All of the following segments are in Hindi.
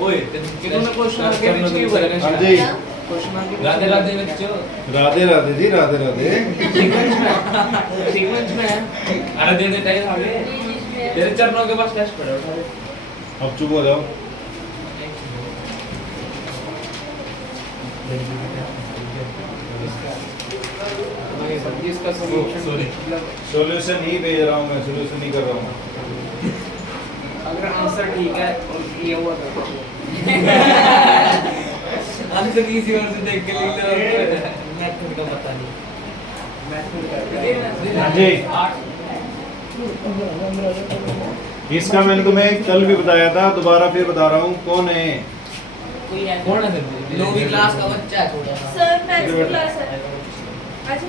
ओए इन्होंने क्वेश्चन आगे बीच में बोला हाँ जी क्वेश्चन आगे राधे राधे बच्चों। राधे राधे जी राधे राधे। सीक्वेंस में है। अरे दे दे टाइम आगे तेरे चरणों के पास टेस्ट पड़ा उठा दे। अब चुप हो जाओ। इसका सॉल्यूशन सॉल्यूशन ही भेज रहा हूँ मैं, सॉल्यूशन नहीं कर रहा हूँ। अगर आंसर ठीक है और ये हुआ तो आंसर किसी और से देख के लिख लो। मेथड का पता नहीं हाँ जी इसका मैंने तुम्हें कल भी बताया था, दोबारा फिर बता रहा हूँ। कौन है? कौन है सर? नौवीं क्लास का बच्चा है छोटा सा। सर मैथ्स की क्लास है आज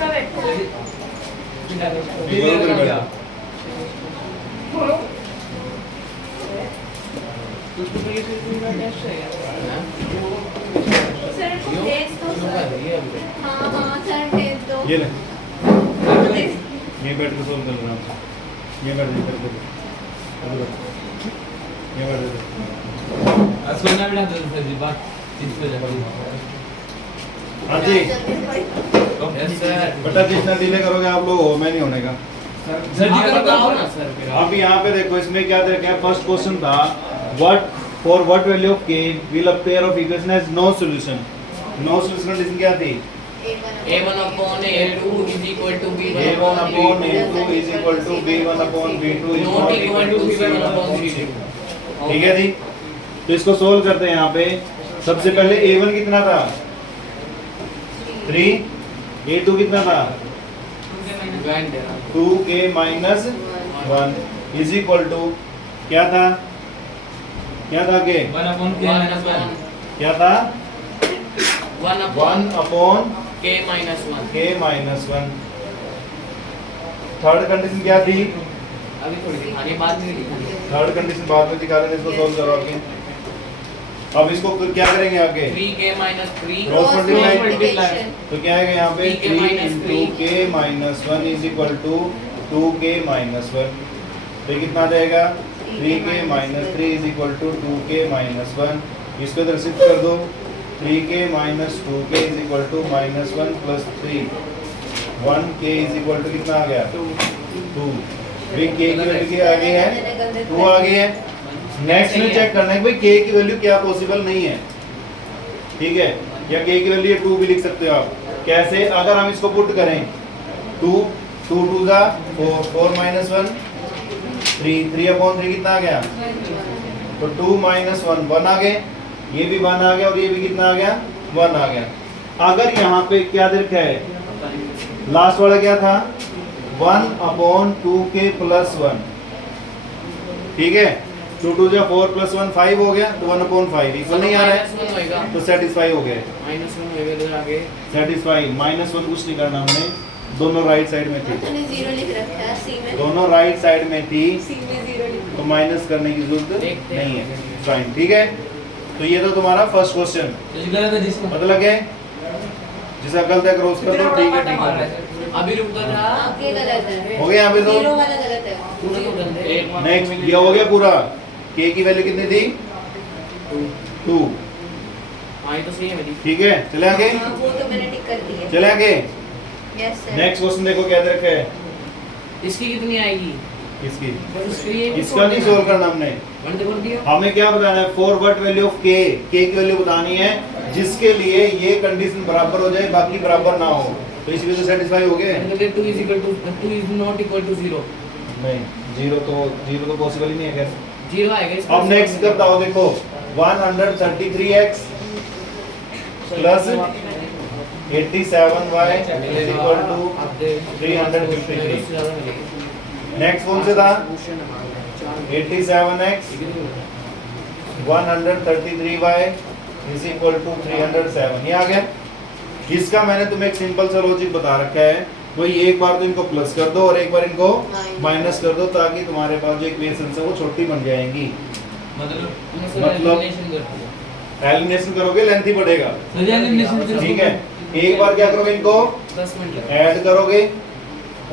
कब बैठो उसको तो ये का टेस्ट है सर को भेज दो सर हाँ हाँ सर भेज दो ये ले, ये बैठ के सोल्व कर रहा हूँ। ये बैठ के ये बैठ के सोना बिना दो सर जी बात चीज पे जाती। हाँ जी यस सर। बेटा जितना डिले करोगे आप लोग हो, मैं नहीं होने का। सर जी का बताओ ना सर फिर। अब यहाँ पे देखो इसमें क्या दे रखा है। फर्स्ट क्वेश्चन था what for what value of k will a pair of equation has no solution. No solution condition क्या थी? a1 upon a2 is equal to b1 a1 upon a2 is equal to b1 upon b2 is not equal to c1 upon c2। ठीक है जी। तो इसको सोल्व करते हैं। यहाँ पे सबसे पहले a1 कितना था? 3। a2 कितना था? 2k minus 1 is equal to क्या था? क्या था के? 1 upon k minus 1 क्या था? 1 upon 1 upon k minus 1। k minus 1। Third condition क्या थी? अभी थोड़ी दिखानी बाद में दिखानी। थर्ड कंडीशन बाद में दिखा रहे हैं, इसको सोल्व करो आगे। अब इसको क्या करेंगे आगे? 3k minus 3 cross multiply. multiplication तो क्या है यहाँ पे 3k 3 minus into k minus 1 is equal to 2k minus 1। तो ये कितना आ जाएगा? 3k minus 3 is equal to 2k minus 1। इसको इधर शिफ्ट कर दो। 3k minus 2k is equal to minus 1 plus 3। 1k is equal to कितना आ गया? 2। भाई k की वैल्यू क्या आगे है? 2 आगे है। नेक्स्ट में चेक करना है कि भाई k की वैल्यू क्या पॉसिबल नहीं है। ठीक है, या k की वैल्यू 2 भी लिख सकते हो आप। कैसे? अगर हम इसको पुट करें 2 2 2 जा 4 4 minus 1 3 3 upon 3 कितना आ गया? तो 2 minus 1 1 आ गए। ये भी 1 आ गया और ये भी कितना आ गया? 1 आ गया। अगर यहाँ पे क्या दे रखा है? लास्ट वाला क्या था? 1 upon 2k plus 1। ठीक है, 2 2 जा 4 plus 1 5 हो गया। तो 1 upon 5 इक्वल नहीं आ रहा है तो सेटिस्फाई हो गए। -1 होएगा इधर आगे। सेटिस्फाई -1 कुछ नहीं करना हमने, दोनों राइट साइड में थी। तूने जीरो लिख रखा है सी में दोनों राइट साइड में थी सी में जीरो लिख तो माइनस करने की जरूरत देखते हैं। नहीं है। फाइन, ठीक है। तो ये तो तुम्हारा फर्स्ट क्वेश्चन। तो गलत है जिसका मतलब क्या है? जिसका गलत है क्रॉस कर दो। ठीक है, ठीक है। अभी रुक जा था। हाँ ये गलत है हो गया यहाँ पे तो। जीरो वाला गलत है पूरा तो गंदे। नेक्स्ट ये हो गया पूरा। k की वैल्यू कितनी थी? 2। हाँ ये तो सही है मेरी। ठीक है, चले आगे। हाँ वो तो मैंने टिक कर दी है चले आगे। यस सर नेक्स्ट क्वेश्चन देखो क्या दे रखा है। इसकी कितनी आएगी? इसकी इसकी इसका नहीं सोल्व करना हमने। वन कर दिया। हमें क्या बताना है? For what value of k k की वैल्यू बतानी है जिसके लिए ये कंडीशन बराबर हो जाए बाकी बराबर ना हो। तो इस वजह से सेटिस्फाई हो गए। 2 is equal to 2 is not equal to 0। नहीं, जीरो तो पॉसिबल ही नहीं है। खैर 0 आएगा इसका। अब नेक्स्ट करता हो, देखो 133x plus 87y is equal to 353। Next कौन से था? 87x 133y is equal to 307। ये आ गया। इसका मैंने तुम्हें एक सिंपल सा लॉजिक बता रखा है। वही एक बार तो इनको प्लस कर दो और एक बार इनको माइनस कर दो ताकि तुम्हारे पास जो इक्वेशंस है वो छोटी बन जाएंगी। मतलब एलिमिनेशन करोगे लेंथी बढ़ेगा। एलिमिनेशन ठीक है, एक बार क्या करोगे इनको 10 मिनट ऐड करोगे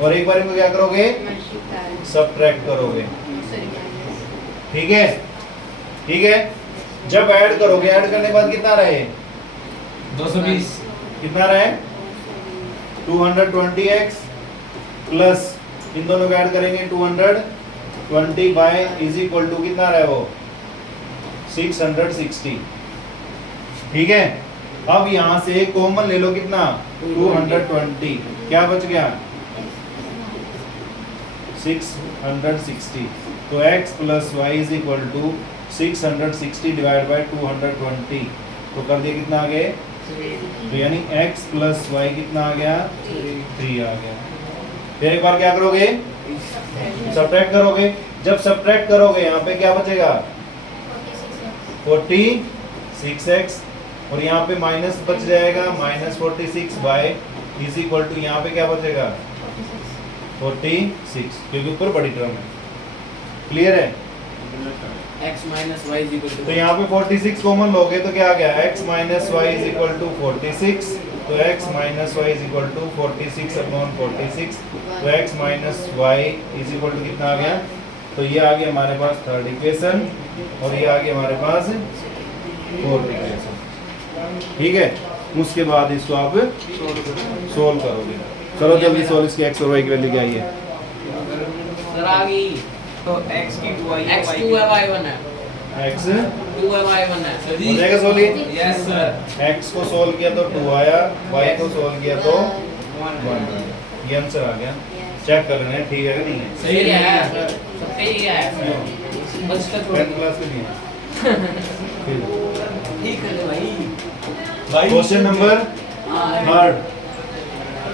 और एक बार इनको क्या करोगे मल्टीप्लाई सब्ट्रैक्ट करोगे। सॉरी माइनस ठीक है, ठीक है, जब ऐड करोगे, ऐड करने के बाद कितना रहे, 220 कितना रहे 220x प्लस इन दोनों को ऐड करेंगे 220 बाय इज इक्वल टू कितना रहे वो 660। ठीक है, अब यहां से कॉमन ले लो कितना 220, क्या बच गया 660। तो x plus y is equal to 660 divide by 220, तो कर दिया कितना आ गया, तो यानी x प्लस वाई कितना आ गया 3 आ गया। फिर एक बार क्या करोगे, सब्ट्रैक्ट करोगे, जब सब्ट्रैक्ट करोगे यहाँ पे क्या बचेगा 46x और यहाँ पे माइनस बच जाएगा -46 बाय इज इक्वल टू यहाँ पे क्या बचेगा 46, क्योंकि ऊपर बड़ी टर्म है। क्लियर है, x minus y is equal to तो यहाँ पे 46 कॉमन लोगे तो क्या आ गया x minus y is equal to 46, तो x minus y is equal to 46 upon 46, तो x minus y is equal to कितना आ गया, तो ये आ गया हमारे पास थर्ड इक्वेशन और ये आ गया हमारे पास फोर्थ इक्वेशन। ठीक है, उसके बाद इसको आप सोल्व करोगे। चलो जल्दी सोल्व इसके x और y की वैल्यू क्या है, सर आ गई। तो x की 2y x 2 है y 1 है, x 2 है y 1 है। हो जाएगा सोल्व, यस सर। x को सोल्व किया तो 2 आया, y को सोल्व किया तो 1, ये आंसर आ गया। चेक कर लेना ठीक है कि नहीं है, सही है सर, सब सही है। बस का छोड़ 10th क्लास के लिए। ठीक है भाई। क्वेश्चन नंबर हाँ,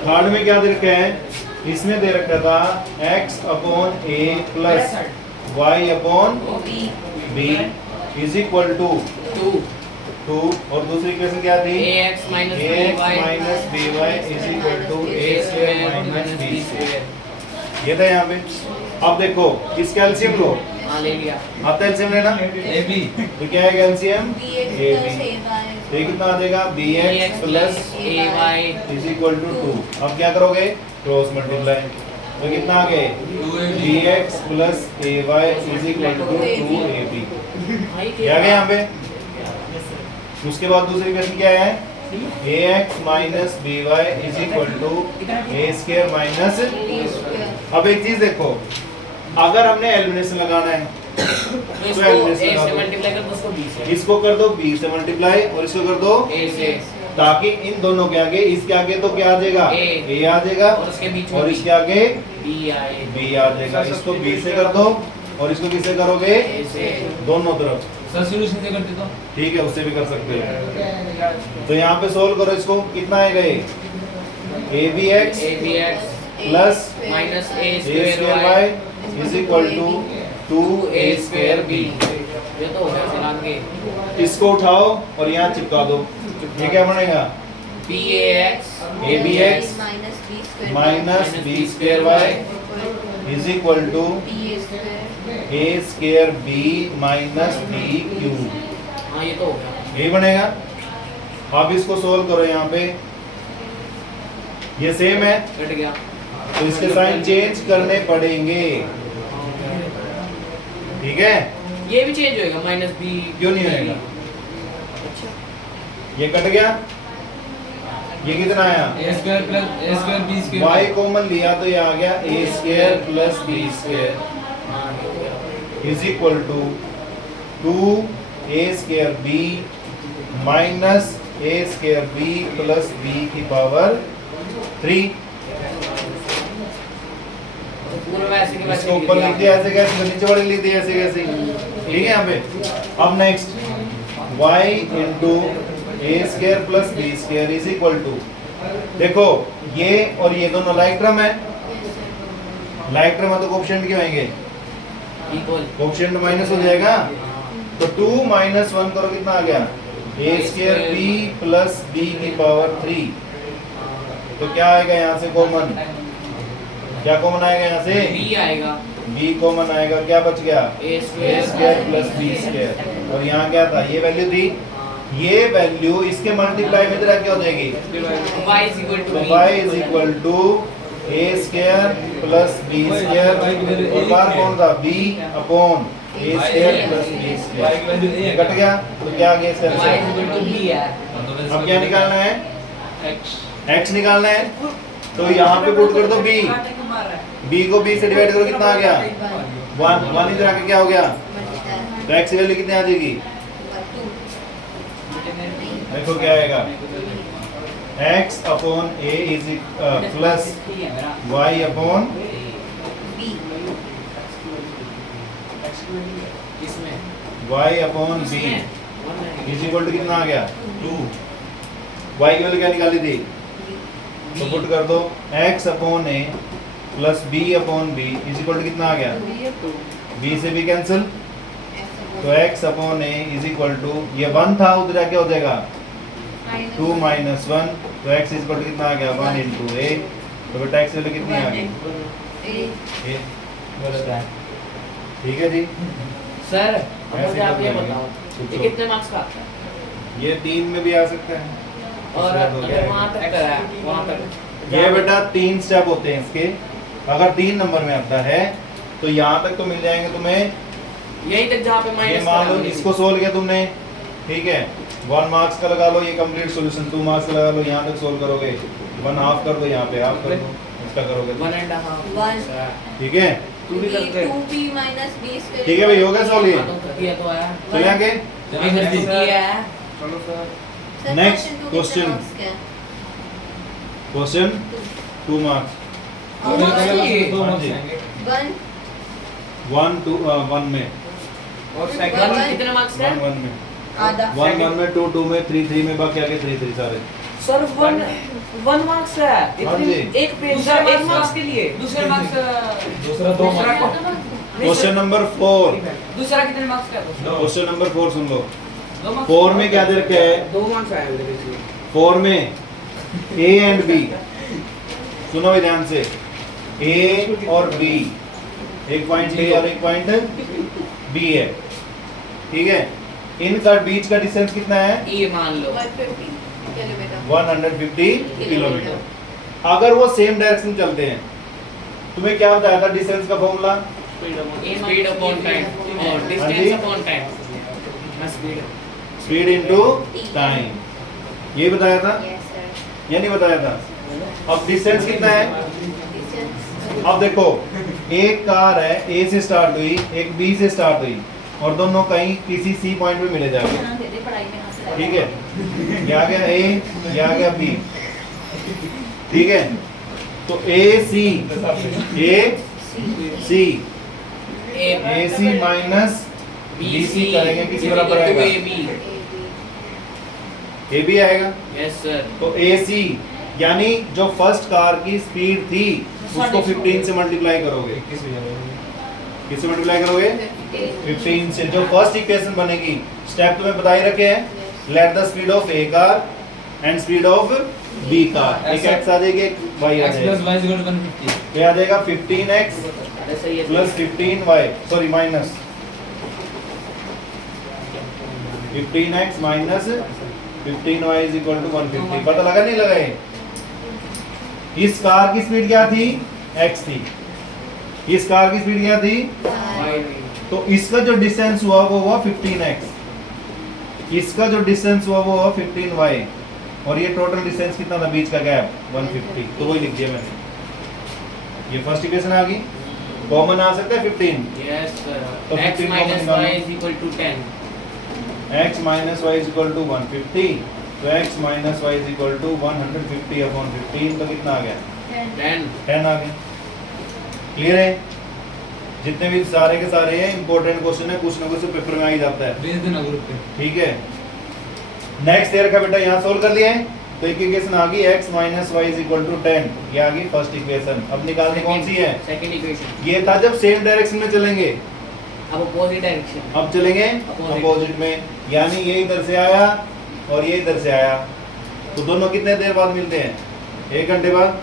थर्ड में क्या दे रखा है, इसमें दे रखा था x upon a plus y upon b is equal to 2 और दूसरी इक्वेशन क्या थी ax minus ax by minus by is equal to a square minus b square. ये था यहाँ पे। अब देखो इसका एलसीएम लो, हाँ ले लिया। आता एलसीएम लेना, ए बी तो क्या है एलसीएम ab, तो ये कितना आ जाएगा bx plus ay is equal to 2। अब क्या करोगे क्रॉस मल्टीप्लाई, तो कितना आ गए bx plus ay is equal to 2ab। क्या आ गया यहाँ पे, उसके बाद दूसरी इक्वेशन क्या है ax minus by is equal to a square minus. अब एक चीज देखो, अगर हमने एलिमिनेशन लगाना है तो इसको एलिमिनेशन a लगा से दो। मल्टीप्लाई कर दो, उसको b से। इसको कर दो b से मल्टीप्लाई और इसको कर दो a से ताकि इन दोनों के आगे इसके आगे तो क्या आ जाएगा A। a आ जाएगा और उसके बीच में और B। इसके आगे b आए b आ जाएगा। इसको b से कर दो और इसको किससे करोगे a से। दोनों तरफ। सर सॉल्यूशन से करते तो ठीक है, उससे भी कर सकते हो। तो यहाँ पे सोल्व करो इसको, कितना आएगा ये abx abx plus minus a a square square y y is equal to 2a square b। ये तो हो गया फिलहाल के। इसको उठाओ और यहाँ चिपका दो, ये क्या बनेगा bax abx minus b square y is equal to a square b minus b cube. हाँ ये तो हो गया। यही बनेगा। अब इसको सोल्व करो, यहाँ पे ये सेम है कट गया। तो इसके साइन चेंज करने पड़ेंगे। ठीक है, ये भी चेंज होएगा माइनस b। क्यों नहीं होएगा, ये कट गया, ये कितना आया a square plus a square b y square common लिया तो ये आ गया a square plus b square is equal to 2a square b minus a square b plus b की पावर 3। पूरा वैसे के वैसे इसको ऊपर लिख दिया ऐसे कैसे, तो नीचे वाले लिख दिया ऐसे कैसे। ठीक है, यहाँ पे अब next y into a square plus b square is equal to, देखो ये और ये दोनों लाइक टर्म है, लाइक टर्म है तो कोएफिशिएंट क्या होंगे, इक्वल। कोएफिशिएंट माइनस हो जाएगा। तो 2 माइनस 1 करो कितना आ गया a square b plus b की पावर 3। तो क्या आएगा यहाँ से कॉमन, क्या कॉमन आएगा यहाँ से b आएगा। b कॉमन आएगा, क्या बच गया a a square square plus b square. और यहाँ क्या था, ये वैल्यू थी, ये वैल्यू इसके मल्टीप्लाई में तरह क्या हो जाएगी y is equal तो to y is equal to a square plus b square और बार कौन था b upon a square plus b y square की वैल्यू ए कट गया तो क्या आ गया इसका y answer? Equal to b है। अब क्या निकालना है? x x निकालना है तो यहाँ पे पुट कर दो b, b को b से डिवाइड करो कितना आ गया? 1 इधर आके क्या हो गया? तो x की वैल्यू कितनी आ जाएगी? देखो क्या आएगा, x upon a is plus y upon किसमें? y upon b is equal to कितना आ गया? 2। y की वैल्यू क्या निकाली थी? तो पुट कर दो x upon a plus b upon b is equal to कितना आ गया? b से b कैंसिल, तो x upon a is equal to ये 1 था उधर जाके हो जाएगा 2 माइनस 1, तो x इज इक्वल टू कितना आ गया? 1 इंटू a, तो बेटा x वैल्यू कितनी आ गई? a। ठीक है जी, सर अब ऐसे मुझे आप कर ये लेंगे। बताओ पूछो। ये कितने मार्क्स का आता है? ये 3 में भी आ सकता है और इसका दो अगर जाएगा। वहाँ तक करा है वहाँ तक ये बेटा 3 स्टेप होते हैं इसके, अगर 3 नंबर में आता है तो यहाँ तक तो मिल जाएंगे तुम्हें। यही तक जहाँ पे ये माइनस मान लो इसको सोल्व किया तुमने, ठीक है, 1 मार्क्स का लगा लो, ये कंप्लीट सॉल्यूशन 2 मार्क्स का लगा लो, यहाँ तक सोल्व करोगे 1 हाफ कर दो, यहाँ पे हाफ कर दो, इसका करोगे तो। 1.5 ठीक है, तू भी करते हैं 2b minus b square. ठीक है भाई, हो गया सॉल्व ये, किया तो आया चले आगे। इधर से किया है। चलो सर Sir, Next two कितने question. marks के हैं? क्वेश्चन 2 मार्क्स, How much चलेगा है? तो 2 हाँ मार्क्स जी। आएंगे 1 1 2 1 में, और Second वन कितने मार्क्स का 1 1 में, आधा. 1 1 में, 2 2 में, 3 3 में, बाकी आगे 3 3 सारे। सर वन मार्क्स है हाँ जी। एक पेज का एक मार्क्स के लिए दूसरे मार्क्स दूसरा 2 मार्क्स क्वेश्चन नंबर 4, दूसरा कितने मार्क्स का है? क्वेश्चन नंबर 4 सुन लो। 2 मार्क्स 4 में क्या दे रखे है? 2 मार्क्स आए मेरे से 4 में A एंड B, सुनो भाई ध्यान से, A और B, एक पॉइंट A और एक पॉइंट B है, ठीक है, इनका बीच का डिस्टेंस कितना है? ये मान लो 150 किलोमीटर. 150 किलोमीटर। अगर वो सेम डायरेक्शन में चलते हैं, तुम्हें क्या बताया था डिस्टेंस का फॉर्मूला? स्पीड अपॉन टाइम और हाँ जी। Distance upon time speed speed into time, ये बताया था Yes, sir. या नहीं बताया था? अब डिस्टेंस कितना है? Distance. अब देखो, एक कार है A से स्टार्ट हुई, एक B से स्टार्ट हुई, और दोनों कहीं किसी C पॉइंट पे मिले जाएंगे, ठीक है, ये आ गया A, ये आ गया B, ठीक है, तो AC माइनस BC करेंगे, किसी बराबर आएगा? AB आएगा, यस सर तो AC यानी जो फर्स्ट कार की स्पीड थी उसको 15 से मल्टीप्लाई करोगे, किससे मल्टीप्लाई करोगे? 15 से। जो फर्स्ट इक्वेशन बनेगी, स्टेप तुम्हें बता ही रखे हैं, let the speed of A car and speed of B car, एक x आ जाएगी, एक y आ x जाएगा, plus y is equal to 150 क्या आ जाएगा? 15x ऐसा ही plus 15y, sorry minus 15x minus 15y is equal to 150। पता लगा नहीं लगा ये? इस कार की स्पीड क्या थी? x थी, इस कार की स्पीड क्या थी? तो इसका जो डिस्टेंस हुआ वो हुआ 15x, इसका जो डिस्टेंस हुआ वो हुआ 15y, और ये टोटल डिस्टेंस कितना था बीच का गैप? 150, तो वही लिख दिया मैंने। ये फर्स्ट इक्वेशन आ गई, कॉमन आ सकता है 15, यस सर तो x 15 minus कॉमन y निकालो। is equal to 10 x minus y is equal to 150, तो x minus y is equal to 150 upon 15, तो कितना आ गया? 10 10 आ गया। क्लियर है? जितने भी सारे के सारे हैं इंपॉर्टेंट क्वेश्चन है, कुछ ना कुछ पेपर में आ ही जाता है, भेज देना ग्रुप पे। ठीक है। नेक्स्ट ईयर का बेटा यहाँ सोल्व कर लिया है, तो एक इक्वेशन आ गई x minus y is equal to 10, ये आ गई फर्स्ट इक्वेशन। अब निकालनी कौन सी है? सेकंड इक्वेशन ये था जब सेम डायरेक्शन में चलेंगे, अब अपोजिट डायरेक्शन अब चलेंगे Opposite। अपोजिट में, यानी ये इधर से आया और ये इधर से आया, तो दोनों कितने देर बाद मिलते हैं? 1 घंटे बाद।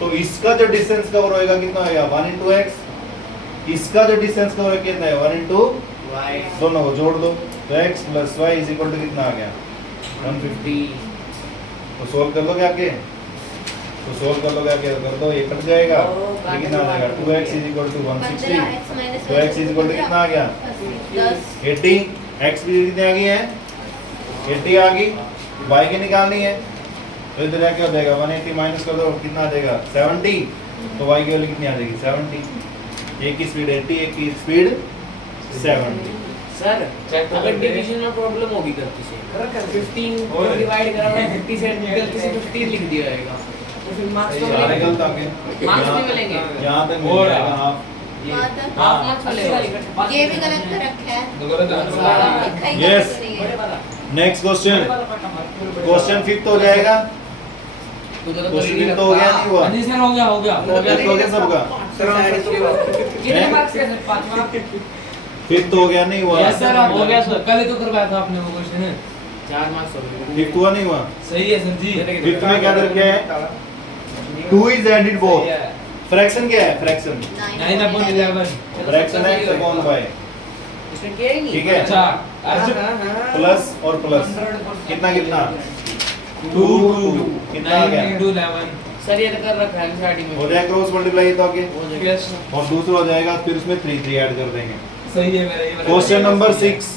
तो इसका जो डिस्टेंस कवर होएगा कितना होएगा? 1 into x, इसका जो डिस्टेंस कवर होएगा कितना है? 1 into, y दोनों को जोड़ दो, तो x plus y is equal to कितना आ गया? 150। तो सोल्व कर लोगे आके, तो सोल्व कर लोगे आके, कर दो, ये कट जाएगा, ये कितना आ जाएगा? 2x इज इक्वल टू 160, तो x इज इक्वल टू कितना आ गया? 10 80 x की कितनी आ गई है 80 आ गई y की निकालनी है तो इधर क्या हो जाएगा 180 माइनस कर दो कितना आ जाएगा 70 तो y की वैल्यू कितनी आ जाएगी 70 एक की स्पीड 80 एक की स्पीड 70 सर अगर डिवीजन में प्रॉब्लम होगी गलती से 15 को डिवाइड करा है 50 से गलती से 15 लिख दिया जाएगा तो फिर मार्क्स तो सारे मिलेंगे गलत आ गए मार्क्स नहीं मिलेंगे यहाँ तक हो मिल रहा। जाएगा हाफ वहाँ तक हाफ मार्क्स मिलेगा ये भी गलत कर रखा है तो गलत आंसर लिखा ही Yes. गलत नहीं है। नेक्स्ट क्वेश्चन क्वेश्चन 5th हो जाएगा क्वेश्चन 5th तो हो गया नहीं हुआ सर हो गया हो गया Fifth हो गया सबका कितने मार्क्स के सर 5 मार्क्स 5th हो गया नहीं हुआ यस सर हो गया सर कल ही तो करवाया था आपने वो क्वेश्चन 4 मार्क्स हो गए 5th हुआ नहीं हुआ सही है सर जी 5th में क्या दर क्या है 2 is added both फ्रैक्शन क्या है फ्रैक्शन 9/11 फ्रैक्शन है अपॉन y इसमें क्या ही नहीं ठीक है अच्छा प्लस और प्लस कितना कितना 2 कितना आ गया 9/11 सर ये तो कर रखा है स्टार्टिंग में हो जाएगा क्रॉस मल्टीप्लाई तो आगे हो जाएगा यस और दूसरा हो जाएगा फिर उसमें 3 3 ऐड कर देंगे सही है मेरा ये वाला क्वेश्चन नंबर 6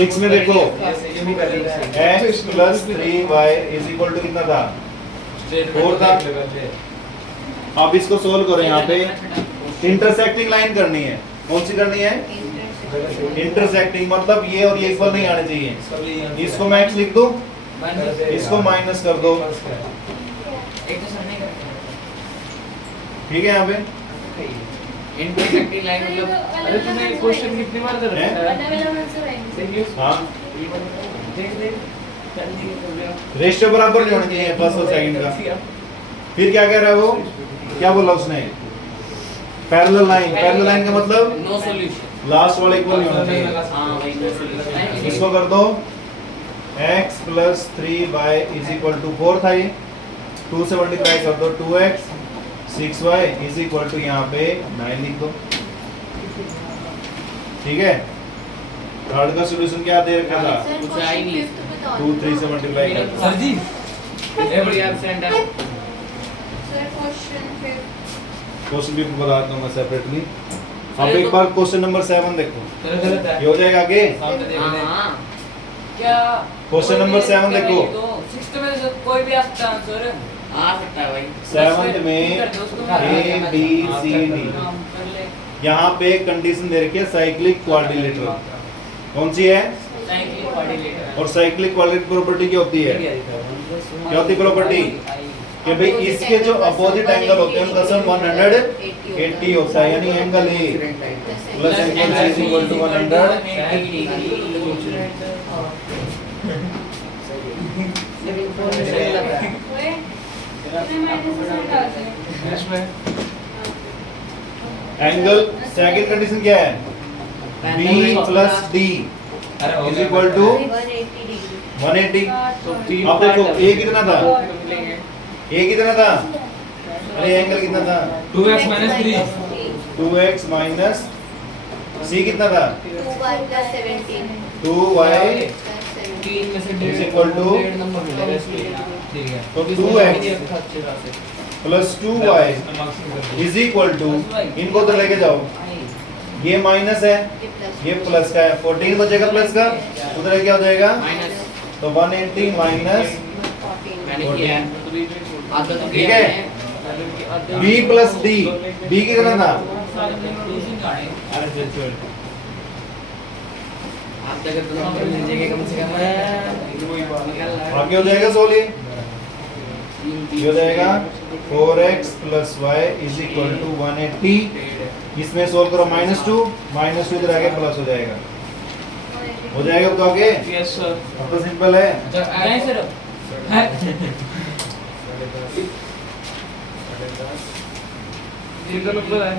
6 में देखो ये भी कर रहे हैं x plus 3y is equal to कितना था फोर था। अब इसको सोल्व करो यहाँ पे इंटरसेक्टिंग लाइन करनी है कौन सी करनी है इंटरसेक्टिंग मतलब ये और ये इक्वल नहीं आने चाहिए इसको मैं x लिख दूं इसको माइनस कर दो एक तो सर नहीं करता ठीक है यहाँ पे इंटरसेक्टिंग लाइन मतलब अरे तूने क्वेश्चन कितनी बार कर हैं? रखा है हाँ देख देख जल्दी कर लिया रेशियो बराबर नहीं होना चाहिए फर्स्ट और सेकंड का फिर क्या कह रहा है वो क्या बोला उसने पैरेलल लाइन का मतलब नो सॉल्यूशन लास्ट वाला इक्वल नहीं होना चाहिए हां भाई नो सॉल्यूशन इसको कर दो x plus 3y is equal to 4 था ये 2 से मल्टीप्लाई कर दो 2x 6y is equal to यहाँ पे 9 लिख दो ठीक है थर्ड का सॉल्यूशन क्या दे रखा था सर कुछ आई नहीं। क्वेश्चन 2 3 से मल्टीप्लाई कर दो सर जी एवरी एब्सेंट है सर क्वेश्चन फिर क्वेश्चन भी बताता हूँ मैं सेपरेटली अब एक बार क्वेश्चन नंबर 7 देखो तेरा गलत है ये हो जाएगा आगे सामने देख ले हां क्या क्वेश्चन नंबर 7 देखो 6th में से कोई भी आ सकता है आंसर आ सकता है भाई 7th में A B C D कर ले यहाँ पे कंडीशन दे रखी है साइक्लिक क्वाड्रिलेटरल कौन सी है साइक्लिक कोऑर्डिनेटर और साइक्लिक क्वाड्रिलेटरल प्रॉपर्टी क्या होती है क्या होती प्रॉपर्टी कि भाई इसके जो अपोजिट एंगल होते हैं उनका सम 180 होता है यानी angle A plus angle C is equal to 100 इसमें एंगल सेकंड कंडीशन क्या है बी प्लस डी अरे हो इज गया इक्वल टू 180 डिग्री 180 तो तीन अब देखो part ए कितना था मिलेंगे ए कितना था अरे एंगल कितना था 2x - 3 2x माइनस सी कितना था 2y plus 17 2y plus 17 3 में से Is equal to डेढ़ नंबर मिलेगा इसके ठीक है तो इसमें 2x नहीं रखा अच्छे से plus 2y is equal to इनको उधर लेके जाओ ये माइनस है ये plus ये प्लस का है 14 बचेगा प्लस का उधर क्या हो जाएगा माइनस तो 180 माइनस 14 मैंने किया है आधा तो ठीक किया है b प्लस d b कितना था आप तक तो नंबर मिल जाएंगे कम से कम आगे हो जाएगा सोल ये हो जाएगा 4x plus y is equal to 180 इसमें सोल्व करो -2 इधर आगे प्लस हो जाएगा हो जाएगा तो आगे यस सर अब तो सिंपल है नहीं सर ये तो नंबर है